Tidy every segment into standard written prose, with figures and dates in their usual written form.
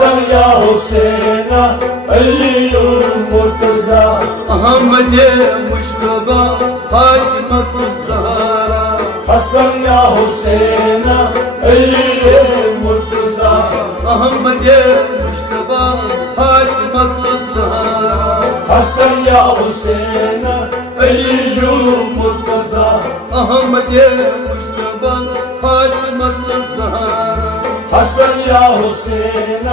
حسن يا حسين علي المرتضى أحمد مجتبى فاطمة الزهراء حسن يا حسين علي المرتضى أحمد مجتبى فاطمة الزهراء حسن يا حسين علي المرتضى أحمد مجتبى فاطمة الزهراء حسن يا حسين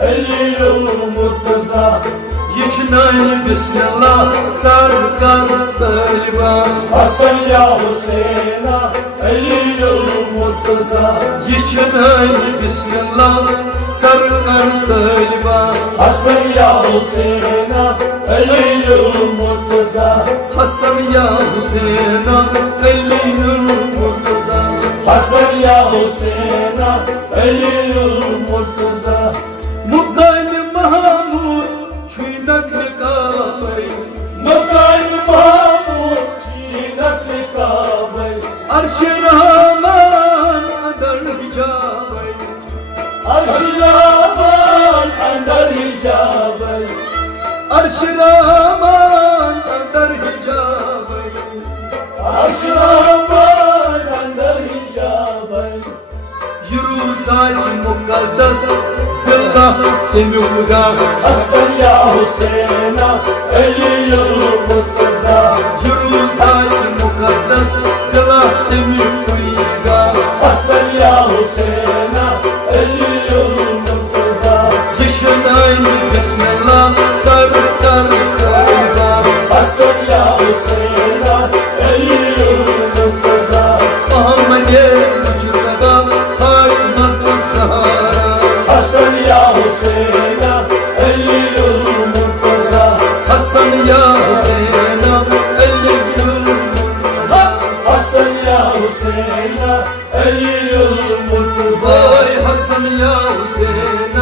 علي المرتضى يجنان بسم الله سركار طيبة حسن يا حسين علي المرتضى يجنان بسم الله سركار طيبة حسن يا حسين علي المرتضى حسن يا حسين علي المرتضى حسن يا حسين علي المرتضى مقام محمود شويدك لكابي مكان محمود شينك لكابي عرش الرحمن أدر حجابي عرش الرحمن اندر حجابي عرش الرحمن أدر حجابي عرش الرحمن اندر حجابي يروساي مقدس بالله تميوغا حسن يا حسين علي المرتضى يروساي مقدس بالله تميوغا حسن يا حسين علي المرتضى يشناي بسم الله سركار طيبة حسن يا حسين علي المرتضى أحمد مجتبى فاطمة الزهراء حسن يا حسين علي المرتضى حسن يا حسين علي المرتضى حسن يا حسين علي المرتضى حسن يا حسين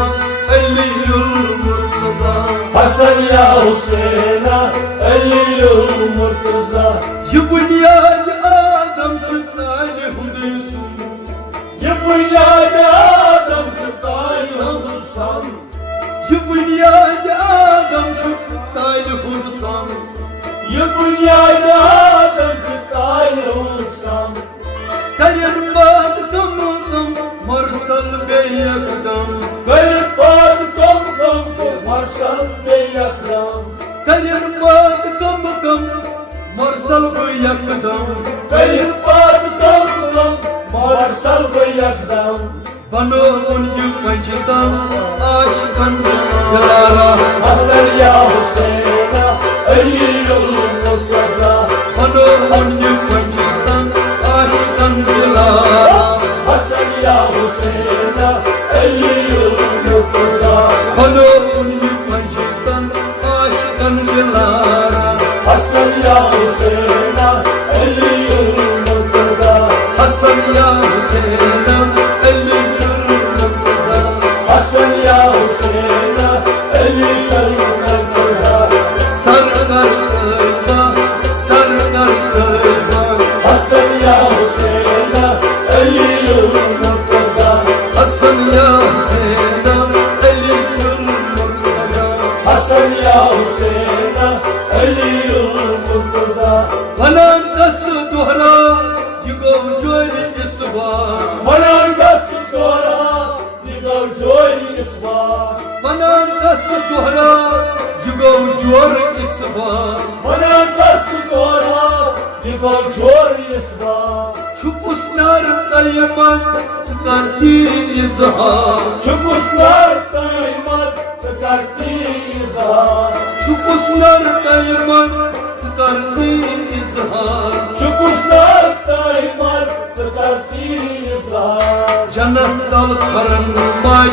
علي المرتضى حسن يا حسين علي المرتضى يبنيان آدم شتاني هندسو يبنيان آدم شطاي هندسان يبنيان آدم شتاني هندسو يبنيان آدم شطاي هندسان كريم باد كم مرسل بيقدم قلبان كم كم مرسل بيكرم كريم باد كم مرسل بيقدم قلبان كم كم مرسل بيكرم بنو انجو مجدم عاشقاً دلارا حسن يا حسين علي المرتضى بنو انجو مجدم عاشقاً دلارا حسن يا حسين علي المرتضى بنو انجو مجدم عاشقاً دلارا حسن يا حسين علي المرتضى حسن يا حسين علي المرتضى حسن يا حسين علي المرتضى سرکار طیبہ سرکار طیبہ حسن يا حسين علي المرتضى حسن يا حسين علي المرتضى حسن يا حسين علي المرتضى ونام تصدهرا يقوم جوي إسوار منان كسدورا نيجو جوي إسوار ونام تصدهرا يقوم جور إسوار منان كسدورا نيجو Jawi إسوار Çupus nar dayman sıkarti izhar Çukus nar dayman sıkarti izhar Çupus nar dayman sıkarti izhar Çukus nar dayman sıkarti izhar Cennet dal karınmay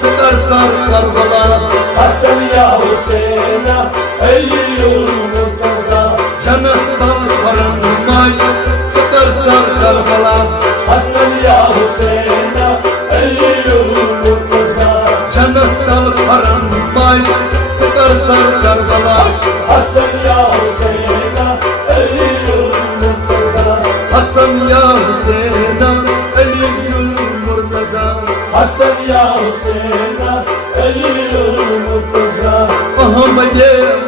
sıkar sar Karbala Hasan ya Hüseyin Ali Murtaza Cennet dal karınmay sıkar sar Karbala Hasan ya Hüseyin Ali Murtaza Cennet dal karınmay sıkar sar Karbala Hasan ya Hüseyin Ali Murtaza Hasan ya Hüseyin Ali Murtaza Hasan ya Hüseyin علي المرتضى أحمد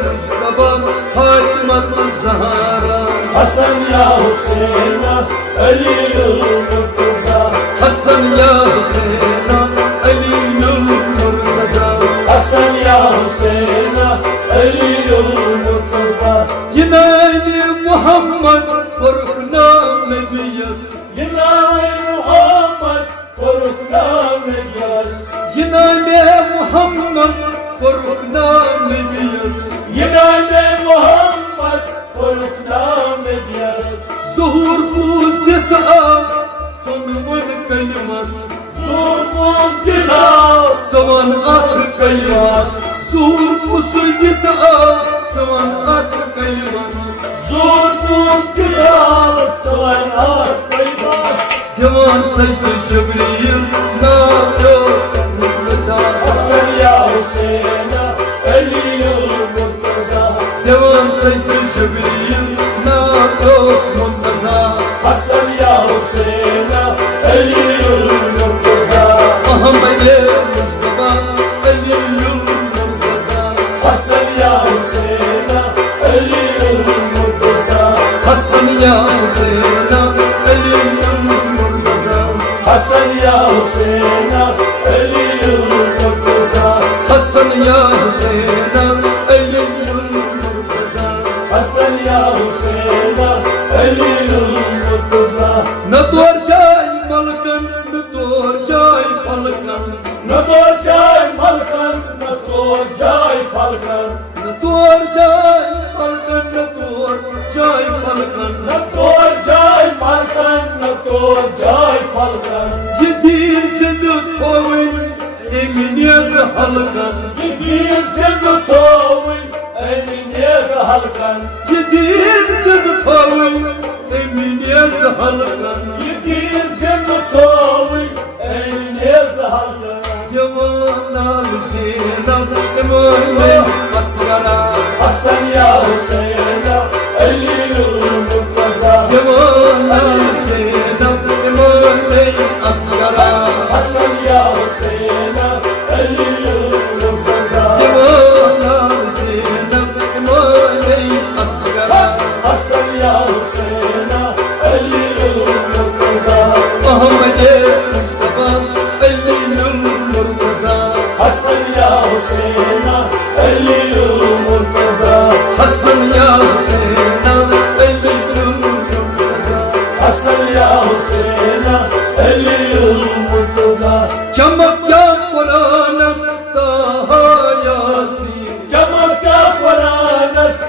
مجتبى فاطمة الزهراء حسن يا حسين علي المرتضى حسن يا حسين علي المرتضى حسن يا حسين علي المرتضى ينادي محمد فرقنا نبيس ينادي محمد فرقنا نبيس ينادي محمد فرقنا نبيس ينادي محمد فرقنا نبيس ظهور بوز دفاع صنون كلمس زور مفتاح زمان آخر كلمس ظهور بوز دفاع زمان آخر كلمس زور مفتاح صوانات قيباس جوان سجد جبريل ناقص مرتزا حسن يا حسين علي المرتضى جوان سجد جبريل ناقص مرتزا حسن يا حسين علي المرتضى أحمد مجتبى علي المرتزا حسن يا حسين علي المرتضى حسن يا حسين علي المرتزا حسن يا حسين علي المرتضى حسن يا حسين علي المرتزا حسن يا حسين علي المرتضى ندور جاي ملكن ندور جاي فلكن ندور جاي ملكن ندور جاي فلكن ندور جاي فلكن ندور جاي فلكن ندور جاي ملكن ندور جاي فلكن يدير زدت قوي من يزحلكن يدير زد طوي أمين يزهلكن يدير زدت قوي من يزحلكن يدير زد طوي أمين يزهلكن جوانا زينب إمام أسرى حسن يا حسين علي المرتضى جوانا زينب إمام أسرى حسن يا حسين علي المرتضى جوانا زينب إمام أسرى حسن يا حسين علي المرتضى أحمد مجتبى علي المرتزا حسن يا حسين علي المرتضى حسن يا حسين علي المرتزا حسن يا حسين علي المرتضى چمک یا قرآن استا یاسین جمع كفرانس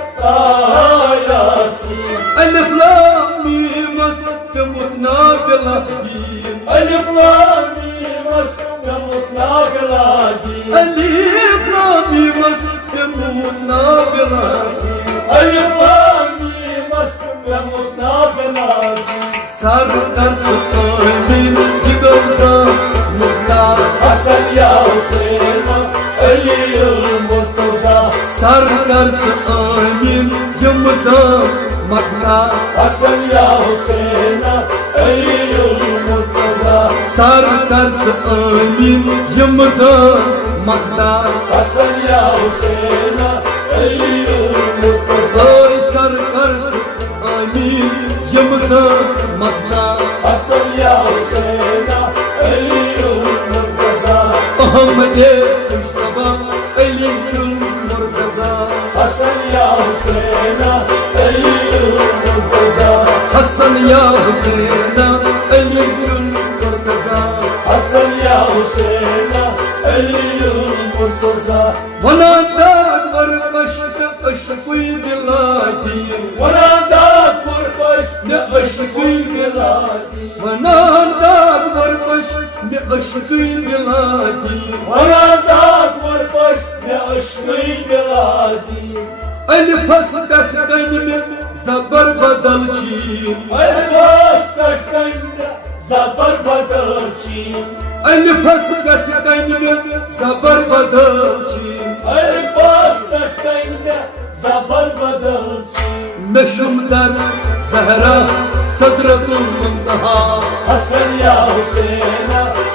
ياسين الف لام میم تموتنا بالدين ألف لام ميم يموتنا بلادي الف لام میم تموتنا بالدين ألف لام ميم يموتنا بلادي سر در سطایل جگرزا مختار حسن يا حسين علي المرتضى سر در سطایل یمزا مختار حسن يا حسين علي المرتضى سر در سطایل یمزا مختار حسن يا حسين علي المرتضى زای سر در سطایل یمزا مختار حسن يا حسين علي المرتضى أحمد مجتبى علي المرتزا حسن يا حسين علي المرتضى حسن يا حسين علي المرتزا حسن يا حسين علي المرتضى وناداك ورقشت أشقي بلادي وناداك قربش لأشقي بلادي وناداك ورقشت لأشقي بلادي وناداك قربش لأشقي بلادي الفس كتبين زبر بدلچين الباس كشكن زبر بدلچين الفس كتبين زبر بدلچين الباس كشكن زبر بدلچين مشم در زهرا صدرة المنتهى حسن يا حسين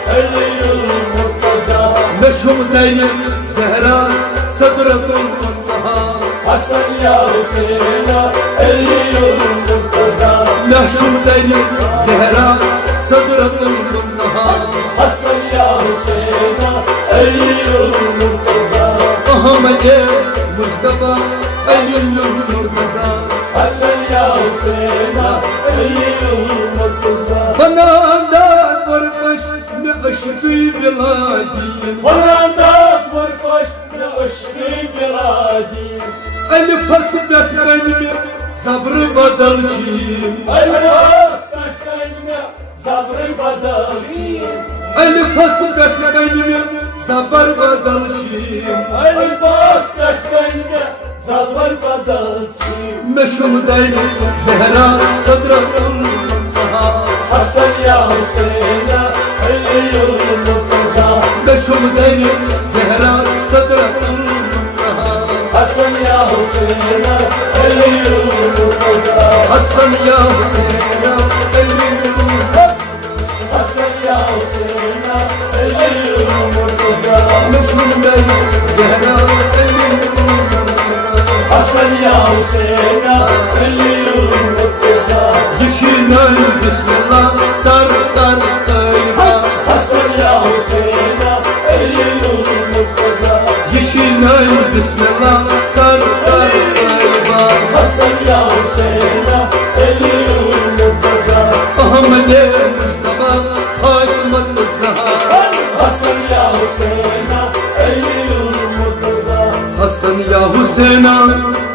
علي المرتضى مشم در Zahra صدرة المنتهى Hasan ya Hüseyin'a 50 yılın murtaza محشودين Zahra صدرة المنتهى Hasan ya Hüseyin'a 50 yılın murtaza أحمد مصطفى علي المرتضى Hasan ya Hüseyin'a 50 yılın murtaza بنا دار وربش نعشقي بلادي Bana da kurbaş ne aşkı miradi ألف أصبت قلبي صبر بدلشيم Elmas kaşkayna sabrı badalçı ألف أصبت قلبي صبر بدلشيم Elmas kaşkayna sabrı badalçı مشهودين Zahra صدرة المنتهى Hasan ya Hüseyin'a 50 yılın murtaza مشهودين Zahra صدرة المنتهى Hasan ya Hüseyin'a 50 yılın murtaza حسن يا حسين Hasan ya Hüseyin'a 50 yılın murtaza مشهودين Zahra Hasan ya Hüseyin'a 50 yılın murtaza يشيلنا بسم الله سرطان طيبة Hasan ya Hüseyin'a 50 yılın murtaza يشيلنا بسم الله سرطان طيبة Hasan ya Hüseyin'a 50 yılın murtaza أحمد مصطفى فاطمة الزهراء Hasan ya Hüseyin'a 50 yılın murtaza حسن يا حسين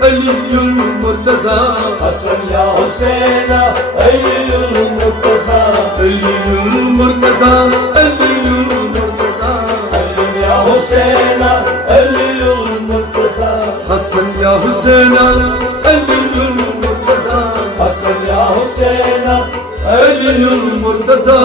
علي المرتضى Hasan ya Hüseyin'a 50 yılın murtaza علي المرتضى علي المرتضى Hasan ya Hüseyin'a 50 yılın murtaza حسن يا حسين علي المرتضى Hasan ya Hüseyin'a علي المرتضى